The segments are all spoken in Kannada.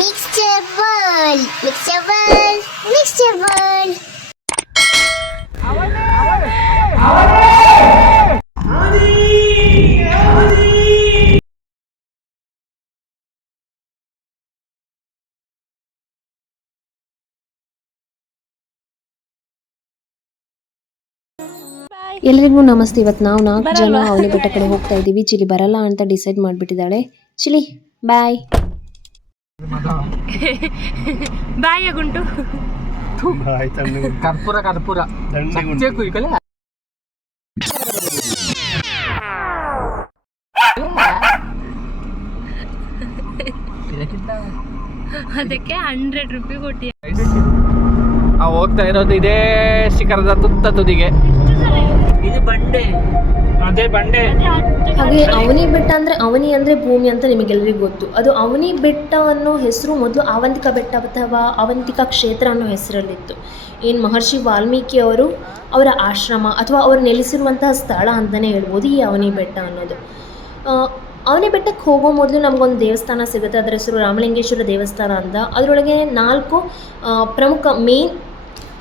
Mixture World, Mixture World, Mixture World. ಎಲ್ಲರಿಗೂ ನಮಸ್ತೆ. ಇವತ್ತು ನಾವು 4 ಜನ ಅವನಿ ಬೆಟ್ಟ ಕಡೆ ಹೋಗ್ತಾ ಇದ್ದೀವಿ. ಚಿಲಿ ಬರಲ್ಲ ಅಂತ ಡಿಸೈಡ್ ಮಾಡಿಬಿಟ್ಟಿದ್ದಾಳೆ. ಚಿಲಿ ಬಾಯ್ ಬಾಯ್ ಗುಂಟು ಕರ್ಪೂರ ಕರ್ಪೂರ ಅದಕ್ಕೆ 100 ರೂಪಾಯಿ ಕೊಟ್ಟಿ. ಹೋಗ್ತಾ ಇರೋದು ಇದೇ ಶಿಖರದ ತುತ್ತ ತುದಿಗೆ. ಇದು ಬಂಡೆ, ಅದೇ ಬಂಡೆ. ಹಾಗೆ ಅವನಿ ಬೆಟ್ಟ ಅಂದರೆ ಅವನಿ ಅಂದರೆ ಭೂಮಿ ಅಂತ ನಿಮಗೆಲ್ಲರಿಗೂ ಗೊತ್ತು. ಅದು ಅವನಿ ಬೆಟ್ಟ ಅನ್ನೋ ಹೆಸರು ಮೊದಲು ಆವಂತಿಕ ಬೆಟ್ಟ ಅಥವಾ ಅವಂತಿಕ ಕ್ಷೇತ್ರ ಅನ್ನೋ ಹೆಸರಲ್ಲಿತ್ತು. ಏನು ಮಹರ್ಷಿ ವಾಲ್ಮೀಕಿ ಅವರು ಅವರ ಆಶ್ರಮ ಅಥವಾ ಅವರು ನೆಲೆಸಿರುವಂತಹ ಸ್ಥಳ ಅಂತಲೇ ಹೇಳ್ಬೋದು ಈ ಅವನಿ ಬೆಟ್ಟ ಅನ್ನೋದು. ಅವನಿ ಬೆಟ್ಟಕ್ಕೆ ಹೋಗೋ ಮೊದಲು ನಮಗೊಂದು ದೇವಸ್ಥಾನ ಸಿಗುತ್ತೆ. ಅದರ ಹೆಸರು ರಾಮಲಿಂಗೇಶ್ವರ ದೇವಸ್ಥಾನ ಅಂತ. ಅದರೊಳಗೆ 4 ಪ್ರಮುಖ ಮೇನ್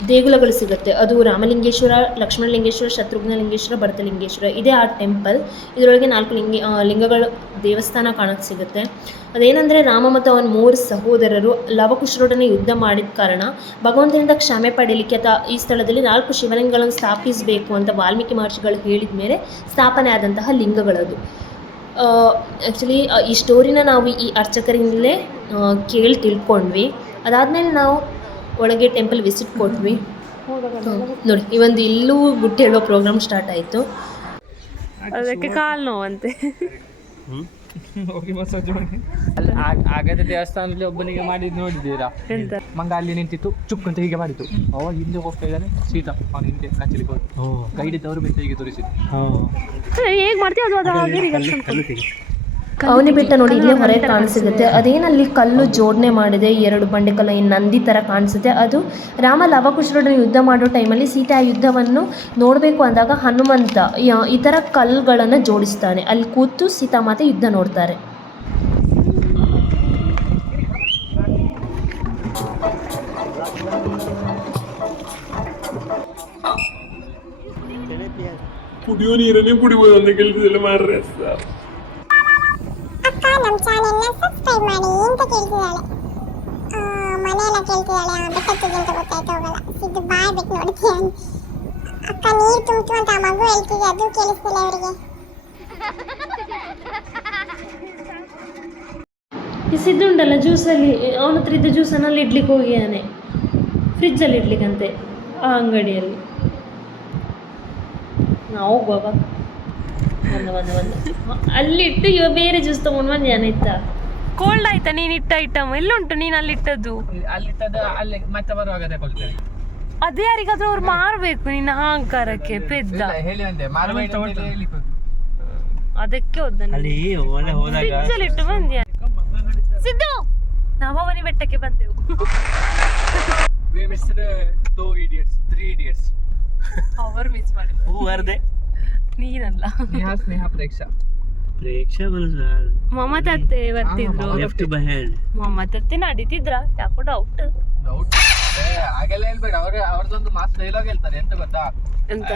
ದೇಗುಲಗಳು ಸಿಗುತ್ತೆ. ಅದು ರಾಮಲಿಂಗೇಶ್ವರ, ಲಕ್ಷ್ಮಣಲಿಂಗೇಶ್ವರ, ಶತ್ರುಘ್ನಲಿಂಗೇಶ್ವರ, ಭರತಲಿಂಗೇಶ್ವರ. ಇದೇ ಆ ಟೆಂಪಲ್. ಇದರೊಳಗೆ 4 ಲಿಂಗಗಳ ದೇವಸ್ಥಾನ ಕಾಣಕ್ಕೆ ಸಿಗುತ್ತೆ. ಅದೇನೆಂದರೆ ರಾಮ ಮತ್ತು ಅವನ 3 ಸಹೋದರರು ಲವಕುಶರೊಡನೆ ಯುದ್ಧ ಮಾಡಿದ ಕಾರಣ ಭಗವಂತನಿಂದ ಕ್ಷಮೆ ಪಡೆಯಲಿಕ್ಕೆ ಈ ಸ್ಥಳದಲ್ಲಿ 4 ಶಿವಲಿಂಗಗಳನ್ನು ಸ್ಥಾಪಿಸಬೇಕು ಅಂತ ವಾಲ್ಮೀಕಿ ಮಹರ್ಷಿಗಳು ಹೇಳಿದ ಮೇಲೆ ಸ್ಥಾಪನೆ ಆದಂತಹ ಲಿಂಗಗಳದು. ಆ್ಯಕ್ಚುಲಿ ಈ ಸ್ಟೋರಿನ ನಾವು ಈ ಅರ್ಚಕರಿಂದಲೇ ಕೇಳಿ ತಿಳ್ಕೊಂಡ್ವಿ. ಅದಾದಮೇಲೆ ನಾವು ಒಳಗೆ ಟೆಂಪಲ್ ವಿಸಿಟ್ ಕೊಟ್ವಿ. ನೋಡಿ ಈ ಒಂದು ಇಲ್ಲೂ ಗುಟ್ಟಿ ಹೇಳೋ ಪ್ರೋಗ್ರಾಮ್ ಸ್ಟಾರ್ಟ್ ಆಯಿತು. ಅದಕ್ಕೆ ಕಾಲು ನೋವಂತೆ. ಹಾಗಾದ್ರೆ ದೇವಸ್ಥಾನದಲ್ಲಿ ಒಬ್ಬನಿಗೆ ಮಾಡಿದ್ ನೋಡಿದ್ದೀರಾ? ಮಂಗ ಅಲ್ಲಿ ನಿಂತಿತ್ತು, ಚುಪ್ ಅಂತ ಹೀಗೆ ಮಾಡಿತ್ತು. ಅವ ಹಿಂದೆ ಹೋಗ್ತಾ ಇದ್ದಾನೆ, ಸೀತಾ ಅವನ ಹಿಂದೆ ಕಚ್ಚಲಿಕ್ಕೆ ಹೋದ್ರು. ಗೈಡ್ ಇದ್ದವರು ಬೆಟ್ಟ ಹೀಗೆ ತೋರಿಸಿದ್ರು. ಹೇಗೆ ಮಾಡ್ತೀವಿ ಅದು ಹಾಗೆ ಅವನಿ ಬೆಟ್ಟ ನೋಡಿ ಇಲ್ಲೇ ಹೊರಗೆ ಕಾಣಿಸುತ್ತೆ. ಅದೇನಲ್ಲಿ ಕಲ್ಲು ಜೋಡಣೆ ಮಾಡಿದೆ, 2 ಬಂಡೆಕಲ್ಲು, ಏನು ನಂದಿ ಥರ ಕಾಣಿಸುತ್ತೆ. ಅದು ರಾಮ ಲವಕುಶರೊಡನೆ ಯುದ್ಧ ಮಾಡೋ ಟೈಮಲ್ಲಿ ಸೀತೆ ಆ ಯುದ್ಧವನ್ನು ನೋಡಬೇಕು ಅಂದಾಗ ಹನುಮಂತ ಈ ಥರ ಕಲ್ಲುಗಳನ್ನು ಜೋಡಿಸ್ತಾನೆ. ಅಲ್ಲಿ ಕೂತು ಸೀತಾಮಾತೆ ಯುದ್ಧ ನೋಡ್ತಾರೆ. ಕುಡಿಯೋ ನೀರನ್ನೇ ಕುಡಿಬೋದು ಅಂತ ಕೆಲಸದಲ್ಲ ಮಾಡ್ರೆ ಸರ್. ನಮ್ಮ ಚಾನೆಲ್ನ ಸಬ್ಸ್ಕ್ರೈಬ್ ಮಾಡಿ ಅಂತ ಕೇಳ್ತಿದ್ದಾಳೆ. ಮನೆಯೆಲ್ಲ ಕೇಳ್ತಿದ್ದಾಳೆ. ಬೆಟ್ಟತ್ತಿಗೆ ಅಂತ ಗೊತ್ತಾಯ್ತು ಹೋಗಲ್ಲ. ಸಿದ್ದು ಬಾಯ್ ಬಿಟ್ಟು ನೋಡ್ತೀಯ ಅಕ್ಕ ನೀರು ತುಂಬ್ತು ಅಂತ ಆ ಮಗು ಹೇಳ್ತಿದೆ. ಅದು ಕೇಳಿಸ್ತಿಲ್ಲ ಅವರಿಗೆ. ಈ ಸಿದ್ದು ಉಂಟಲ್ಲ ಜ್ಯೂಸಲ್ಲಿ, ಅವನ ಹತ್ರ ಇದ್ದ ಜ್ಯೂಸನ್ನಲ್ಲಿ ಇಡ್ಲಿಕ್ಕೆ ಹೋಗಿಯಾನೆ, ಫ್ರಿಜ್ಜಲ್ಲಿ ಇಡ್ಲಿಕ್ಕಂತೆ ಆ ಅಂಗಡಿಯಲ್ಲಿ. ನಾವು ಹೋಗುವಾಗ ಒಂದು ಅಲ್ಲಿಟ್ಟು ಇವ ಬೇರೆ ಜ್ಯೂಸ್ ತೊಗೊಂಡು ಬಂದ್ಯಾನ ಇತ್ತ. ಕೋಲ್ಡ್ ಆಯ್ತಾ ನೀನು ಇಟ್ಟ ಐಟಮ್ ಎಲ್ಲುಂಟು? ನೀನು ಅಲ್ಲಿಟ್ಟದ್ದು ಅಲ್ಲಿಟ್ಟದ್ದು ಅಲ್ಲಿ ಮತ್ತೆ ಬರುವಾಗ ತಗೊಳ್ತೇನೆ. ಅದೇ ಯಾರಿಗಾದ್ರೂ ಅವ್ರು ಮಾರಬೇಕು ನಿನ್ನ ಅಹಂಕಾರಕ್ಕೆ ಪೆದ್ದ ಹೇಳಿ ಅಂತೆ ಅದಕ್ಕೆ ಫ್ರಿಜ್ಜಲ್ಲಿಟ್ಟು ಬಂದ್ಯಾ ಸಿದ್ದು. ನಾವು ಅವನಿ ಬೆಟ್ಟಕ್ಕೆ ಬಂದೆವು. ಅವರು ಮಿಸ್ ಮಾಡಿದ್ರು. ನೀನಲ್ಲ, ಸ್ನೇಹ ಪ್ರೇಕ್ಷಾ ಮಮತತ್ತೆ ಬರ್ತಿದ್ರು. ಮಮತತ್ತೆ ನಡೀತಿದ್ರ? ಯಾಕೋ ಡೌಟ್. ಹಾಗೆಲ್ಲ ಹೇಳ್ಬೇಡ. ಅವ್ರದೊಂದು ಮಾತು ಡೈಲಾಗ್ ಹೇಳ್ತಾರೆ, ಎಂತ ಗೊತ್ತಾ? ಎಂತ?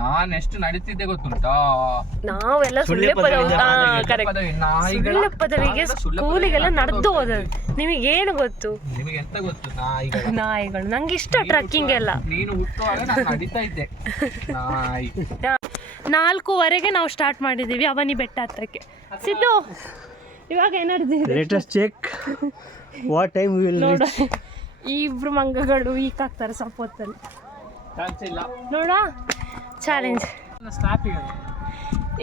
ನಾನ್ ಎಷ್ಟು ನಡೀತಿದ್ದೆ ಗೊತ್ತುಂಟಾ? ನಾವೆಲ್ಲ ಸುಳ್ಳೆ ಪದವಿಗೆ ಸ್ಕೂಲಿಗೆಲ್ಲ ನಡೆದು ಹೋದದ್ದು. ನಿಮಗೇನು ಗೊತ್ತು? ನಿಮಗೆ ಎಂತ ಗೊತ್ತು? ನಾಯಿಗಳು ನಂಗೆ ಇಷ್ಟ. ಟ್ರಕ್ಕಿಂಗ್ ಎಲ್ಲ ನೀನು ಹುಟ್ಟುವಾಗ ನಾನು ನಡೀತಾ ಇದ್ದೆ. 4:15ಗೆ ನಾವು ಸ್ಟಾರ್ಟ್ ಮಾಡಿದ್ದೀವಿ ಅವನಿ ಬೆಟ್ಟ ಹತ್ರಕ್ಕೆ. ಸಿದ್ದು ಇವಾಗ ಎನರ್ಜಿ ನೋಡ, ಈ 2 ಮಂಗಗಳು ವೀಕ್ ಆಗ್ತಾರೆ ಸ್ವಲ್ಪ ಹೊತ್ತಲ್ಲಿ. ನೋಡ ಚಾಲೆಂಜ್.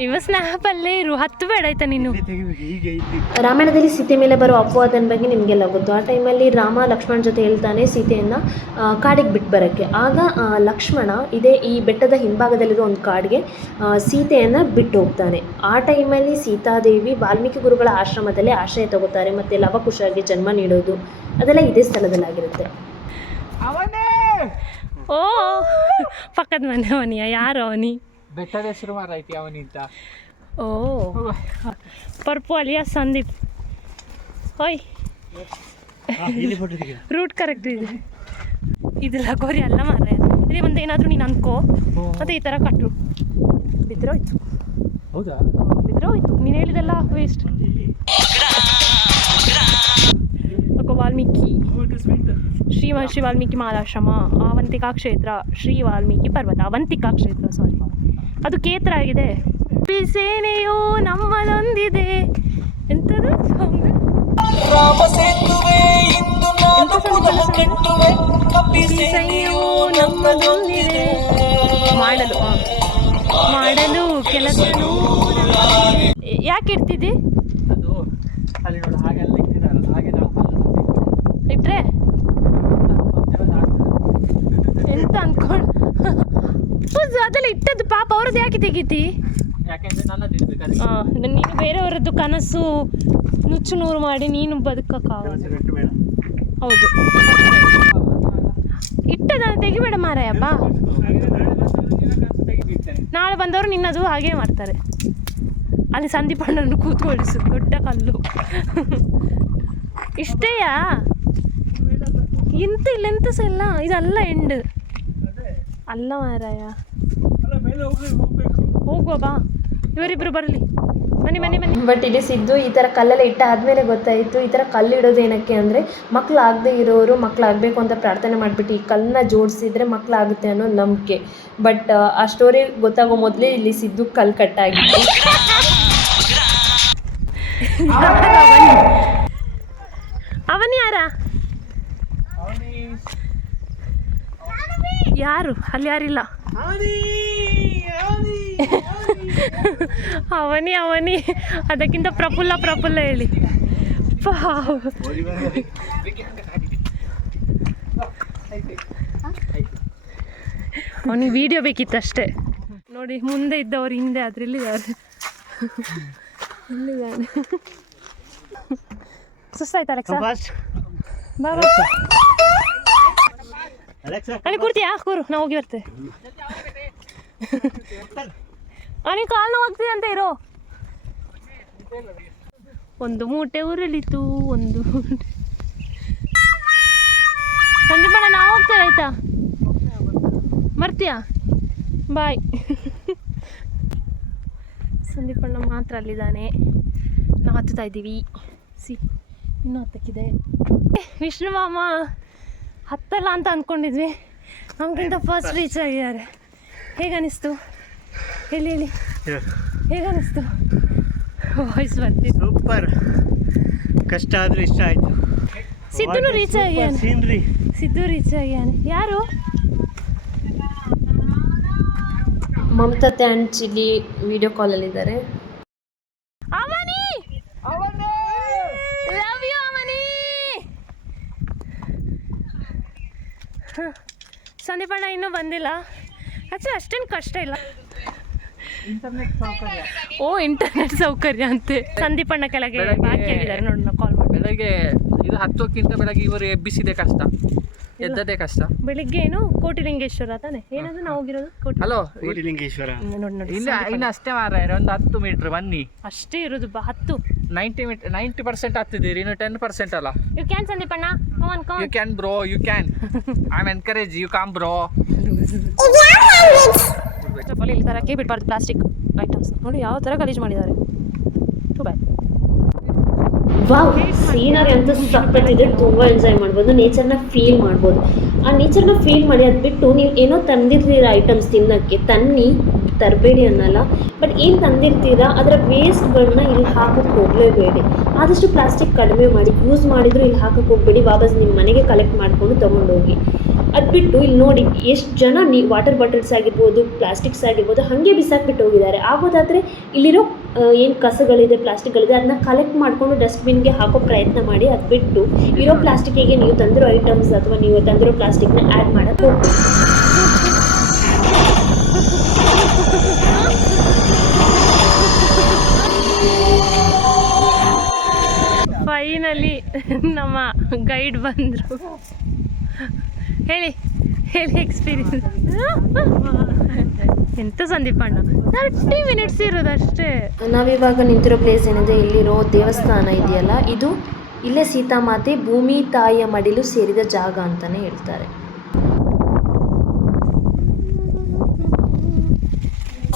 ಇವ ಸ್ನ್ಯಾಪ್ ಅಲ್ಲೇ ಇರು, ಹತ್ತು ಬೇಡ ಆಯ್ತಾ ನೀನು. ರಾಮಾಯಣದಲ್ಲಿ ಸೀತೆ ಮೇಲೆ ಬರೋ ಅಪವಾದನ ಬಗ್ಗೆ ನಿಮಗೆಲ್ಲ ಗೊತ್ತು. ಆ ಟೈಮಲ್ಲಿ ರಾಮ ಲಕ್ಷ್ಮಣ ಜೊತೆ ಹೇಳ್ತಾನೆ ಸೀತೆಯನ್ನು ಕಾಡಿಗೆ ಬಿಟ್ಟು ಬರೋಕ್ಕೆ. ಆಗ ಲಕ್ಷ್ಮಣ ಈ ಬೆಟ್ಟದ ಹಿಂಭಾಗದಲ್ಲಿರೋ ಒಂದು ಕಾಡಿಗೆ ಸೀತೆಯನ್ನು ಬಿಟ್ಟು ಹೋಗ್ತಾನೆ. ಆ ಟೈಮಲ್ಲಿ ಸೀತಾದೇವಿ ವಾಲ್ಮೀಕಿ ಗುರುಗಳ ಆಶ್ರಮದಲ್ಲಿ ಆಶ್ರಯ ತಗೋತಾರೆ. ಮತ್ತು ಲವಕುಶರಿಗೆ ಜನ್ಮ ನೀಡೋದು ಅದೆಲ್ಲ ಇದೇ ಸ್ಥಳದಲ್ಲಾಗಿರುತ್ತೆ. ಓ ಪಕ್ಕದ ಮನೆ ಅವನಿಯ? ಯಾರು ಅವನಿ? ಬೆಟ್ಟದ ಹೆಸರು ಮಾರೈತಿ ಅವನಿ ಅಂತ. ಓ ಪರ್ಪು ಅಲಿಯಾ ಸಂದೀಪ್. ಹೋಯ್ ರೂಟ್ ಕರೆಕ್ಟ್ ಇದೆ. ಇದು ಲಗೋರಿ ಅಲ್ಲ ಮಾರಾಯ. ಇಲ್ಲಿ ಒಂದು ಏನಾದರೂ ನೀನು ಅನ್ಕೋ ಮತ್ತೆ ಈ ಥರ ಕಟ್ಟು, ಬಿದ್ದರೋಯ್ತು. ಹೌದಾ? ಬಿದ್ದರೋಯ್ತು. ನೀನು ಹೇಳಿದೆಲ್ಲ ವೇಸ್ಟ್. ವಾಲ್ಮೀಕಿ ಶ್ರೀ ಮಹರ್ಷಿ ವಾಲ್ಮೀಕಿ ಮಹಾರಾಶ್ರಮ, ಅವಂತಿಕಾ ಕ್ಷೇತ್ರ, ಶ್ರೀ ವಾಲ್ಮೀಕಿ ಪರ್ವತ, ಅವಂತಿಕಾ ಕ್ಷೇತ್ರ ಸಾರಿ, ಅದು ಕೇತ್ರ ಆಗಿದೆ. ಸೇನೆಯೋ ನಮ್ಮದೊಂದಿದೆ. ಎಂಥದ್ದು ಸಾಂಗ್? ನಮ್ಮದೊಂದಿದೆ ಮಾಡಲು ಮಾಡಲು ಕೆಲಸ. ಯಾಕೆ ಇಡ್ತಿದ್ದಿ? ಅದು ಅಲ್ಲಿ ನೋಡು ಹಾಗೆಲ್ಲ ಇಟ್ಟಿದ್ದಾರಲ್ಲ, ಹಾಗೆ ನಾವು ಇಟ್ರೆ ಎಂತ ಅನ್ಕೊಂಡು ಅದೆಲ್ಲ ಇಟ್ಟದ್ದು ಪಾಪ ಅವ್ರದ್ದು ಯಾಕೆ ತೆಗಿತಿ? ಯಾಕೆಂದ್ರೆ ನನ್ನದು ಇರ್ಬೇಕು. ನೀನು ಬೇರೆಯವರದ್ದು ಕನಸು ನುಚ್ಚು ನೂರು ಮಾಡಿ ನೀನು ಬದುಕಕ್ಕಾಗಲ್ಲ. ಹೌದು, ಇಟ್ಟದನ್ನು ತೆಗಿಬೇಡ ಮಾರಾಯಪ್ಪ. ನಾಳೆ ಬಂದವರು ನಿನ್ನದು ಹಾಗೇ ಮಾಡ್ತಾರೆ. ಅಲ್ಲಿ ಸಂದೀಪ್ ಅಣ್ಣನ್ನು ಕೂತ್ಕೊಳಿಸು, ದೊಡ್ಡ ಕಲ್ಲು. ಇಷ್ಟೇಯಾ? ಇಂತ ಇಲ್ಲ ಎಂತ ಸಹ ಇಲ್ಲ. ಇದಲ್ಲ ಎಂಡ್ ಅಲ್ಲ ಮಾರಾಯ. ಹೋಗುವ ಬಾ, ಇವರಿಬ್ರು ಬರಲಿ. ಬನ್ನಿ ಬನ್ನಿ ಬನ್ನಿ. ಬಟ್ ಇಲ್ಲಿ ಸಿದ್ದು ಈ ಥರ ಕಲ್ಲೆಲ್ಲ ಇಟ್ಟ ಆದಮೇಲೆ ಗೊತ್ತಾಯಿತು ಈ ಥರ ಕಲ್ಲು ಇಡೋದು ಏನಕ್ಕೆ ಅಂದರೆ ಮಕ್ಕಳಾಗದೇ ಇರೋರು ಮಕ್ಕಳಾಗಬೇಕು ಅಂತ ಪ್ರಾರ್ಥನೆ ಮಾಡಿಬಿಟ್ಟು ಈ ಕಲ್ಲನ್ನ ಜೋಡಿಸಿದ್ರೆ ಮಕ್ಕಳಾಗುತ್ತೆ ಅನ್ನೋ ನಂಬಿಕೆ. ಬಟ್ ಆ ಸ್ಟೋರಿ ಗೊತ್ತಾಗೋ ಮೊದಲೇ ಇಲ್ಲಿ ಸಿದ್ದು ಕಲ್ಲು ಕಟ್ಟಾಗಿತ್ತು. ಅವನ್ ಯಾರ? ಯಾರು? ಅಲ್ಲಿ ಯಾರಿಲ್ಲ. ಅವನಿ ಅವನಿ ಅದಕ್ಕಿಂತ ಪ್ರಫುಲ್ಲ ಪ್ರಫುಲ್ಲ ಹೇಳಿ. ಅವನಿಗೆ ವಿಡಿಯೋ ಬೇಕಿತ್ತಷ್ಟೇ. ನೋಡಿ ಮುಂದೆ ಇದ್ದವ್ರು ಹಿಂದೆ ಅದ್ರಲ್ಲಿದ್ದಾರೆ. ಇಲ್ಲಿದ್ದಾನೆ. ಸುಸ್ತಾಯ್ತು ಅಲೆಕ್ಸಾ? ಬಾ ಬಾ. ಅಲ್ಲಿ ಕೂರ್ತೀಯಾ? ಕೂರು, ನಾವು ಹೋಗಿ ಬರ್ತೇವೆ. ಅವನಿಗೆ ಕಾಲು ನೋವಾಗ್ತಿದೆ ಅಂತ ಇರೋ. ಒಂದು ಮೂಟೆ ಉರುಳಿತು, ಒಂದು ಸಂದೀಪಣ್ಣ ನಾವು ಹೋಗ್ತೇವೆ ಆಯ್ತಾ? ಬರ್ತೀಯಾ? ಬಾಯ್. ಸಂದೀಪಣ್ಣ ಮಾತ್ರ ಅಲ್ಲಿದ್ದಾನೆ, ನಾವು ಹತ್ತುತ್ತಾ ಇದ್ದೀವಿ. ಇನ್ನೂ ಹತ್ತಕ್ಕಿದೆ. ವಿಷ್ಣು ಮಾಮ ಹತ್ತಲ್ಲ ಅಂತ ಅಂದ್ಕೊಂಡಿದ್ವಿ, ನಮಗಿಂತ ಫಸ್ಟ್ ರೀಚ್ ಆಗಿದ್ದಾರೆ. ಹೇಗನಿಸ್ತು? ಹೇಳಿ ಹೇಳಿ, ಹೇಗನಿಸ್ತು? ವಾಯ್ಸ್ ಬರ್ತೀವಿ. ಸೂಪರ್. ಕಷ್ಟ ಆದರೂ ಇಷ್ಟ ಆಯಿತು. ಸಿದ್ದು ರೀಚ್ ಆಗ್ಯಾನೆ. ಸೀನ್ರಿ ಸಿದ್ದು ರೀಚ್ ಆಗ್ಯಾನೆ. ಯಾರು? ಮಮತಾತೆ ಆ್ಯಂಡ್ ಚಿಲ್ಲಿ ವಿಡಿಯೋ ಕಾಲಲ್ಲಿದ್ದಾರೆ. Avani love you Avani. ಸಂದೀಪಣ್ಣ ಇನ್ನೂ ಬಂದಿಲ್ಲ. ಆಕ್ಚುಲಿ ಅಷ್ಟೇನು ಕಷ್ಟ ಇಲ್ಲ. ಓ ಇಂಟರ್ನೆಟ್ ಸೌಕರ್ಯ ಅಂತೆ. ಸಂದೀಪಣ್ಣ ಕೆಳಗೆ ಬಾಕಿ ಆಗಿದ್ದಾರೆ ನೋಡಿ, ನಾವು ಕಾಲ್ ಮಾಡಿ. ಬೆಳಗ್ಗೆ ಇದು ಹತ್ತೋಕ್ಕಿಂತ ಬೆಳಗ್ಗೆ ಇವರು ಎಬ್ಬಿಸಿದೆ ಕಷ್ಟ, ಎದ್ದದೇ ಕಷ್ಟ. ಬೆಳಿಗ್ಗೆ ಏನು ಕೋಟಿಲಿಂಗೇಶ್ವರ ತಾನೆ? ಏನಂದ್ರೆ ನಾವು ಹೋಗಿರೋದು ಹಲೋ ಕೋಟಿಲಿಂಗೇಶ್ವರ. ನೋಡಿ ನೋಡಿ, ಇನ್ನು ಅಷ್ಟೇ ಮಾರ, ಒಂದು 10 ಮೀಟ್ರ್ ಬನ್ನಿ ಅಷ್ಟೇ ಇರೋದು. 10 90% ಹತ್ತಿದ್ದೀರಿ, ಇನ್ನು 10% ಅಲ್ಲ. ಯು ಕ್ಯಾನ್ ಸಂದೀಪಣ್ಣ, you can bro, you can. I am encourage you calm bro. ಇಲ್ಲಿ ತರಕ್ಕೆ ಬಿಡಬಾರ್ದು ಪ್ಲಾಸ್ಟಿಕ್ ಐಟಮ್ಸ್. ನೋಡಿ ಯಾವ ಥರ ಗಲೀಜು ಮಾಡಿದ್ದಾರೆ. To bye. ವಾವ್, ಸೀನರಿ ಅಂತ ಸಪ್ಪತ್ತಿದೆ. ತುಂಬ ಎಂಜಾಯ್ ಮಾಡ್ಬೋದು, ನೇಚರ್ನ ಫೀಲ್ ಮಾಡ್ಬೋದು. ಆ ನೇಚರ್ನ ಫೀಲ್ ಮಾಡಿ ಅದು ಬಿಟ್ಟು ನೀವು ಏನೋ ತಂದಿರ್ತೀರ ಐಟಮ್ಸ್ ತಿನ್ನೋಕ್ಕೆ, ತರಬೇಡಿ ಅನ್ನಲ್ಲ. ಬಟ್ ಏನು ತಂದಿರ್ತೀರಾ ಅದರ ವೇಸ್ಟ್ಗಳನ್ನ ಇಲ್ಲಿ ಹಾಕೋಕ್ಕೆ ಹೋಗಲೇಬೇಡಿ. ಆದಷ್ಟು ಪ್ಲಾಸ್ಟಿಕ್ ಕಡಿಮೆ ಮಾಡಿ, ಯೂಸ್ ಮಾಡಿದರೂ ಇಲ್ಲಿ ಹಾಕೋಕ್ಕೆ ಹೋಗಬೇಡಿ. ವಾಪಸ್ ನಿಮ್ಮ ಮನೆಗೆ ಕಲೆಕ್ಟ್ ಮಾಡಿಕೊಂಡು ತೊಗೊಂಡೋಗಿ. ಅದು ಬಿಟ್ಟು ಇಲ್ಲಿ ನೋಡಿ ಎಷ್ಟು ಜನ ವಾಟರ್ ಬಾಟಲ್ಸ್ ಆಗಿರ್ಬೋದು, ಪ್ಲಾಸ್ಟಿಕ್ಸ್ ಆಗಿರ್ಬೋದು ಹಾಗೆ ಬಿಸಾಕ್ಬಿಟ್ಟು ಹೋಗಿದ್ದಾರೆ. ಆಗೋದಾದರೆ ಇಲ್ಲಿರೋ ಏನು ಕಸಗಳಿದೆ, ಪ್ಲಾಸ್ಟಿಕ್ಗಳಿದೆ, ಅದನ್ನ ಕಲೆಕ್ಟ್ ಮಾಡಿಕೊಂಡು ಡಸ್ಟ್ಬಿನ್ಗೆ ಹಾಕೋ ಪ್ರಯತ್ನ ಮಾಡಿ. ಅದು ಬಿಟ್ಟು ಇರೋ ಪ್ಲಾಸ್ಟಿಕ್ಕಿಗೆ ನೀವು ತಂದಿರೋ ಐಟಮ್ಸ್ ಅಥವಾ ನೀವು ತಂದಿರೋ ಪ್ಲಾಸ್ಟಿಕ್ನ ಆ್ಯಡ್ ಮಾಡೋಕ್ಕೆ ಹೋಗ್ತೀವಿ. ಫೈನಲಿ ನಮ್ಮ ಗೈಡ್ ಬಂದರು. ಹೇಳಿ ಹೇಳಿ ಎಕ್ಸ್ಪೀರಿಯನ್ಸ್ ಎಂತ ಸಂದೀಪಣ್ಣ? 30 ಮಿನಿಟ್ಸ್ ಇರೋದು ಅಷ್ಟೇ. ನಾವಿವಾಗ ನಿಂತಿರೋ ಪ್ಲೇಸ್ ಏನಿದೆ, ಇಲ್ಲಿರೋ ದೇವಸ್ಥಾನ ಇದೆಯಲ್ಲ, ಇದು ಇಲ್ಲೇ ಸೀತಾಮಾತೆ ಭೂಮಿ ತಾಯಿಯ ಮಡಿಲು ಸೇರಿದ ಜಾಗ ಅಂತಲೇ ಹೇಳ್ತಾರೆ.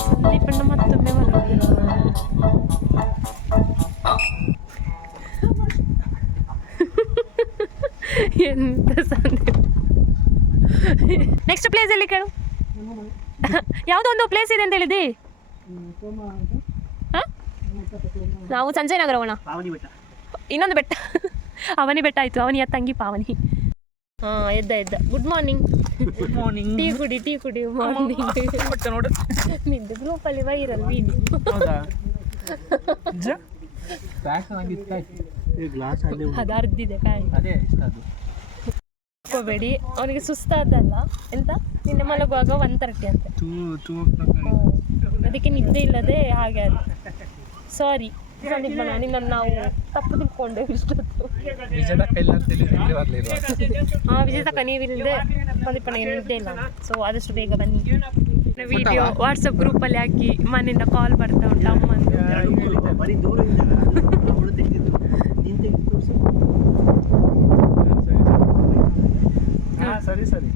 ಸಂದೀಪಣ್ಣ ಮತ್ತೊಮ್ಮೆ ಮಲಗಿದ್ರು. ಎಂತ ಸಂದೀಪ್. ನೆಕ್ಸ್ಟ್ ಪ್ಲೇಸ್ ಎಲ್ಲಿ ಕೇಳು. ಯಾವುದೋ ಒಂದು ಪ್ಲೇಸ್ ಇದೆ ಅಂತ ಹೇಳಿದಿ. ನಾವು ಸಂಜಯ್ ನಗರ ಹೋಗೋಣ. ಇನ್ನೊಂದು ಬೆಟ್ಟ, ಅವನಿ ಬೆಟ್ಟ ಆಯ್ತು. ಅವನಿಯ ತಂಗಿ ಪಾವನಿ. ಎದ್ದ good morning. Good morning. Tea ಕುಡಿ ಮಾರ್ನಿಂಗ್. ನೋಡು ನಿಂದು ಗ್ರೂಪಲ್ಲಿ ವೈರಲ್ ವೀಡಿಯೋ. ಗ್ಲಾಸ್ ಅಲ್ಲಿ ಅದು ಅರ್ಧಿದೆ ಕಾಯಿ. ಅದೇ ಇಷ್ಟ ಅದು. ಹೋಗಬೇಡಿ, ಅವನಿಗೆ ಸುಸ್ತಾದಲ್ಲ. ಎಂತ ನಿನ್ನೆ ಮಲಗುವಾಗ 1:30 ಅಂತೆ. ಅದಕ್ಕೆ ನಿದ್ದೆ ಇಲ್ಲದೆ ಹಾಗೆ ಆಯ್ತು. ಸಾರಿ ಸಂದೀಪಣ್ಣ, ನಿನ್ನನ್ನು ನಾವು ತಪ್ಪು ತಿಳ್ಕೊಂಡೆ ಇಷ್ಟೊತ್ತು. ವಿಜಯ್ ತಕ್ಕ ನೀವಿಲ್ಲದೆ ಸಂದೀಪಣ್ಣ ಏನು ನಿದ್ದೆ ಇಲ್ಲ. ಸೊ ಆದಷ್ಟು ಬೇಗ ಬನ್ನಿ. ವಿಡಿಯೋ ವಾಟ್ಸಪ್ ಗ್ರೂಪಲ್ಲಿ ಹಾಕಿ ಮನೆಯಿಂದ ಕಾಲ್ ಬರ್ತಾ ಉಂಟು ಅಮ್ಮಂದು. ಬರೀ ದೂರದಿಂದ ಅವಳು ತೆಗೆದಿದ್ದು ನೀನು ತೆಗೆದು ತೋರಿಸು. ಸರಿ ಸರಿ.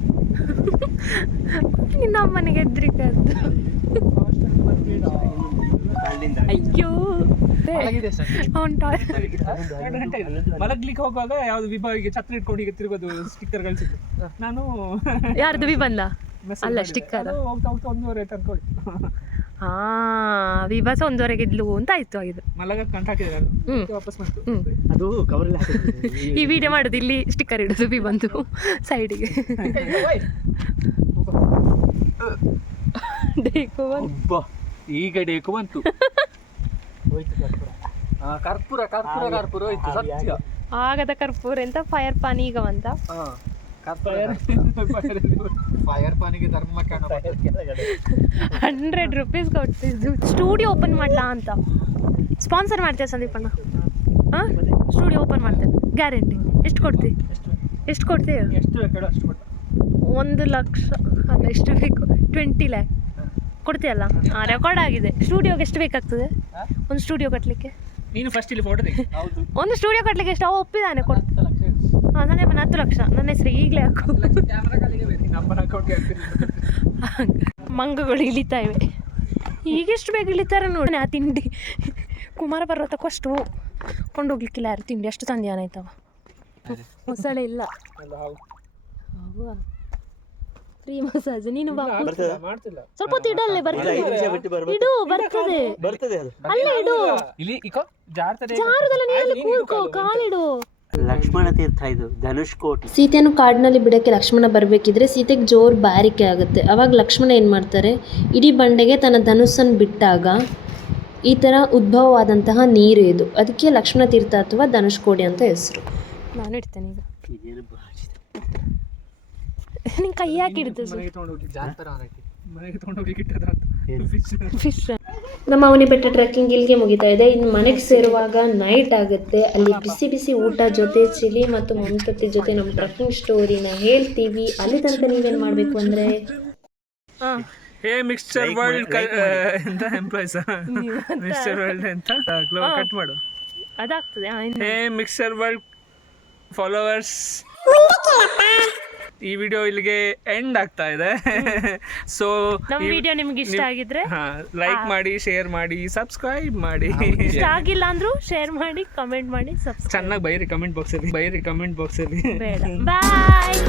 ನಿನ್ನ ಅಮ್ಮನಿಗೆ ಹೆದ್ರಿಕೆ ಆಯ್ತು. ಅಯ್ಯೋ ಮಲಗ್ಲಿಕ್ಕೆ ಹೋಗುವಾಗ ಯಾವ್ದು ವಿಭಾಗಿಗೆ ಛತ್ರ ಇಟ್ಕೊಂಡು ಹೀಗೆ ತಿರುಗೋದು ಸ್ಟಿಕ್ಕರ್ ಗಳಿಸಿದ್ದು ನಾನು. ಯಾರ್ದು ವಿಬಂಧ ಅಲ್ಲ ಸ್ಟಿಕ್ಕರ್. ಹೋಗ್ತಾ 1:30 ತನಕ ಹೋಯ್ತು. ಹಾ ವಿಭಾಸ 1:30 ಇದ್ಲು ಅಂತ ಆಯ್ತು. ಆಗಿದ್ದು ಮಲಗ ಕಂಟ ಹಾಕಿದೆ ವಾಪಸ್ ಮಾಡ್ತು. ಅದು ಕವರಲ್ಲಿ ಈ ವಿಡಿಯೋ ಮಾಡೋದು ಇಲ್ಲಿ ಸ್ಟಿಕ್ಕರ್ ಇಡೋದು ಬಿ ಬಂದು ಸೈಡಿಗೆ. ಈಗ ಡೇಕು ಬಂತು. ಕರ್ಪೂರ ಕರ್ಪೂರ ಕರ್ಪೂರ ಹೋಯ್ತು ಸತ್ಯ. ಆಗದ ಕರ್ಪೂರ ಅಂತ ಫೈರ್ ಪಾನಿ ಈಗ ಬಂತ. ಫೈರ್ ಪಾನಿಗೆ ಧರ್ಮ 100 ರೂಪೀಸ್ ಕೊಡ್ತಿದ್ದು. ಸ್ಟುಡಿಯೋ ಓಪನ್ ಮಾಡ್ಲಾ ಅಂತ ಸ್ಪಾನ್ಸರ್ ಮಾಡ್ತೀಯ ಸಂದೀಪಣ್ಣ? ಹಾಂ ಸ್ಟುಡಿಯೋ ಓಪನ್ ಮಾಡ್ತೇನೆ ಗ್ಯಾರಂಟಿ. ಎಷ್ಟು ಕೊಡ್ತಿ? ಎಷ್ಟು ಕೊಡ್ತಿ? ಎಷ್ಟು ಬೇಕು ಅಷ್ಟು ಕೊಟ್ಟು. 1 ಲಕ್ಷ ಅಲ್ಲ, ಎಷ್ಟು ಬೇಕು? 20 ಲ್ಯಾಕ್ ಕೊಡ್ತೀಯಲ್ಲ? ಹಾಂ ರೆಕಾರ್ಡ್ ಆಗಿದೆ. ಸ್ಟುಡಿಯೋಗೆ ಎಷ್ಟು ಬೇಕಾಗ್ತದೆ ಒಂದು ಸ್ಟುಡಿಯೋ ಕಟ್ಟಲಿಕ್ಕೆ? ನೀನು ಫಸ್ಟ್ ಇಲ್ಲಿ ಫೋಟೋ ತೆಗಿ. ಒಂದು ಸ್ಟುಡಿಯೋ ಕಟ್ಟಲಿಕ್ಕೆ ಎಷ್ಟು? ಅವ ಒಪ್ಪಿದ್ದಾನೆ ಕೊಡ್ತು. ಹಾಂ ಸಂದೀಪಣ್ಣ 10 ಲಕ್ಷ ನನ್ನ ಹೆಸರಿಗೆ ಈಗಲೇ ಹಾಕು. ಮಂಗಗಳು ಇಳಿತಾ ಇವೆ. ಈಗೆಷ್ಟು ಬೇಗ ಇಳಿತಾರೆ ನೋಡಿ. ಆ ತಿಂಡಿ ಕುಮಾರ ಪರ್ವತಕ್ಕೂ ಅಷ್ಟು ಕೊಂಡೋಗ್ಲಿಕ್ಕಿಲ್ಲ ಯಾರು ತಿಂಡಿ. ಅಷ್ಟು ತಂದಿಯಾನ ಆಯ್ತವ. ಮೊಸಳೆ ಇಲ್ಲ. Free massage. ನೀನು ಬಾ, ಸ್ವಲ್ಪ ಹೊತ್ತು ಇಡಲ್ಲೇ ಬರ್ತದೆ. ಇಡು ಬರ್ತದೆ. ಅಲ್ಲ ಇಡು. ಇಲ್ಲಿ ಇಕೋ ಜಾರ್ತದೆ. ಜಾರುದಲ್ಲ, ನೀನಲ್ಲಿ ಕೂಡ್ಕೋ, ಕಾಲಿಡು. ಲಕ್ಷ್ಮಣ ತೀರ್ಥ ಇದು ಧನುಷ್ಕೋಟಿ. ಸೀತೆಯನ್ನು ಕಾಡಿನಲ್ಲಿ ಬಿಡೋಕ್ಕೆ ಲಕ್ಷ್ಮಣ ಬರಬೇಕಿದ್ರೆ ಸೀತೆಗೆ ಜೋರು ಬಾರಿಕೆ ಆಗುತ್ತೆ. ಆವಾಗ ಲಕ್ಷ್ಮಣ ಏನು ಮಾಡ್ತಾರೆ, ಇಡೀ ಬಂಡೆಗೆ ತನ್ನ ಧನುಸ್ಸನ್ನು ಬಿಟ್ಟಾಗ ಈ ಥರ ಉದ್ಭವವಾದಂತಹ ನೀರು ಇದು. ಅದಕ್ಕೆ ಲಕ್ಷ್ಮಣ ತೀರ್ಥ ಅಥವಾ ಧನುಷ್ಕೋಡಿ ಅಂತ ಹೆಸರು. ನಾನು ಇಡ್ತೇನೆ ಈಗ. ನಿಂಗೆ ಕೈ ಹಾಕಿ ಇಡ್ತದೆ. ಮನೆಗೆ ತೊಗೊಂಡೋಗ್ಲಿಕ್ಕೆ ಇಟ್ಟದ ಅಂತ ಫಿಶ್. ನಮ್ಮ ಅವನಿ ಬೆಟ್ಟ ಟ್ರೆಕ್ಕಿಂಗ್ ಇಲ್ಲಿಗೆ ಮುಗಿತಾ ಇದೆ. ಇನ್ನು ಮನೆಗೆ ಸೇರುವಾಗ ನೈಟ್ ಆಗುತ್ತೆ. ಅಲ್ಲಿ ಬಿಸಿ ಬಿಸಿ ಊಟ ಜೊತೆ ಚಿಲಿ ಮತ್ತು ಮಮತತ್ತಿ ಜೊತೆ ನಮ್ಮ ಟ್ರೆಕ್ಕಿಂಗ್ ಸ್ಟೋರಿನ ಹೇಳ್ತೀವಿ. ಅಲ್ಲಿ ತನಕ ನೀವೇನು ಮಾಡಬೇಕು ಅಂದರೆ ಹೇ ಮಿಕ್ಸ್ಚರ್ ವರ್ಲ್ಡ್ ಎಂತ ಎಂಪ್ಲಾಯ್ಸ್ ಮಿಕ್ಸ್ಚರ್ ವರ್ಲ್ಡ್ ಅಂತ ಕಟ್ ಮಾಡು. ಅದಾಗ್ತದೆ. ಹೇ ಮಿಕ್ಸ್ಚರ್ ವರ್ಲ್ಡ್ ಫಾಲೋವರ್ಸ್, ಈ ವಿಡಿಯೋ ಇಲ್ಲಿಗೆ ಎಂಡ್ ಆಗ್ತಾ ಇದೆ. ಸೊ ನಮ್ಮ ವಿಡಿಯೋ ನಿಮ್ಗೆ ಇಷ್ಟ ಆಗಿದ್ರೆ ಲೈಕ್ ಮಾಡಿ, ಶೇರ್ ಮಾಡಿ, ಸಬ್ಸ್ಕ್ರೈಬ್ ಮಾಡಿ. ಇಷ್ಟ ಆಗಿಲ್ಲ ಅಂದ್ರೂ ಶೇರ್ ಮಾಡಿ, ಕಮೆಂಟ್ ಮಾಡಿ, ಚೆನ್ನಾಗಿ ಬೈರಿ ಕಮೆಂಟ್ ಬಾಕ್ಸಲ್ಲಿ. ಬೇಡ. ಬಾಯ್.